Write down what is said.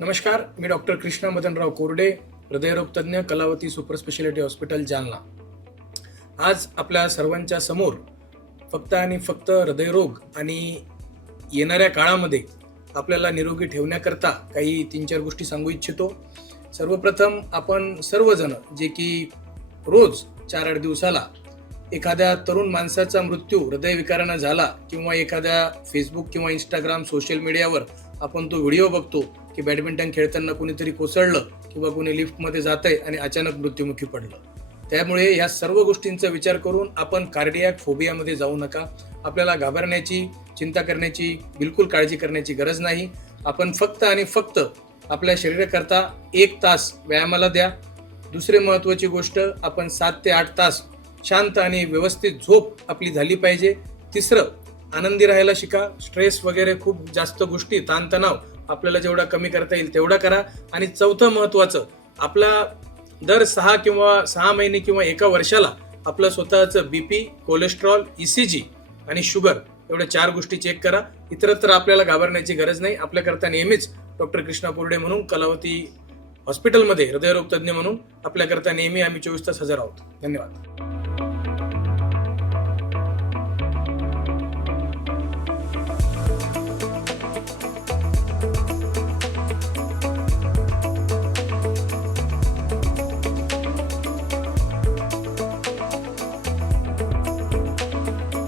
नमस्कार, मी डॉक्टर कृष्णा मदनराव कोरडे, हृदयरोग तज्ज्ञ, Kalavati super specialty hospital, Jalna. आज आपल्या सर्वांच्या समोर फक्त आणि फक्त हृदयरोग आणि येणाऱ्या काळामध्ये आपल्याला निरोगी ठेवण्याकरता काही 3-4 गोष्टी सांगू इच्छितो. सर्वप्रथम आपण सर्वजण जे की रोज 4-8 दिवसाला एखाद्या तरुण माणसाचा मृत्यू हृदयविकारानं झाला किंवा एखाद्या फेसबुक किंवा इंस्टाग्राम सोशल मीडियावर आपण तो व्हिडिओ बघतो की बॅडमिंटन खेळताना कोणीतरी कोसळलं किंवा कोणी लिफ्टमध्ये जातंय आणि अचानक मृत्युमुखी पडलं. त्यामुळे या सर्व गोष्टींचा विचार करून आपण कार्डियाक फोबियामध्ये जाऊ नका. आपल्याला घाबरण्याची, चिंता करण्याची, बिलकुल काळजी करण्याची गरज नाही. आपण फक्त आणि फक्त आपल्या शरीराकरता 1 तास व्यायामाला द्या. दुसरी महत्त्वाची गोष्ट, आपण 7 ते 8 तास शांत आणि व्यवस्थित झोप आपली झाली पाहिजे. तिसरं, आनंदी राहायला शिका. स्ट्रेस वगैरे खूप जास्त गोष्टी, ताणतणाव आपल्याला जेवढा कमी करता येईल तेवढा करा. आणि चौथं महत्त्वाचं, आपला दर 6 महिने किंवा 1 वर्षाला आपलं स्वतःचं बीपी, कोलेस्ट्रॉल, ECG आणि शुगर एवढ्या 4 गोष्टी चेक करा. इतरत्र आपल्याला घाबरण्याची गरज नाही. आपल्याकरता नेहमीच डॉक्टर कृष्णा कोरडे म्हणून कलावती हॉस्पिटलमध्ये हृदयरोग तज्ज्ञ म्हणून आपल्याकरता नेहमी आम्ही 24 तास हजर आहोत. धन्यवाद.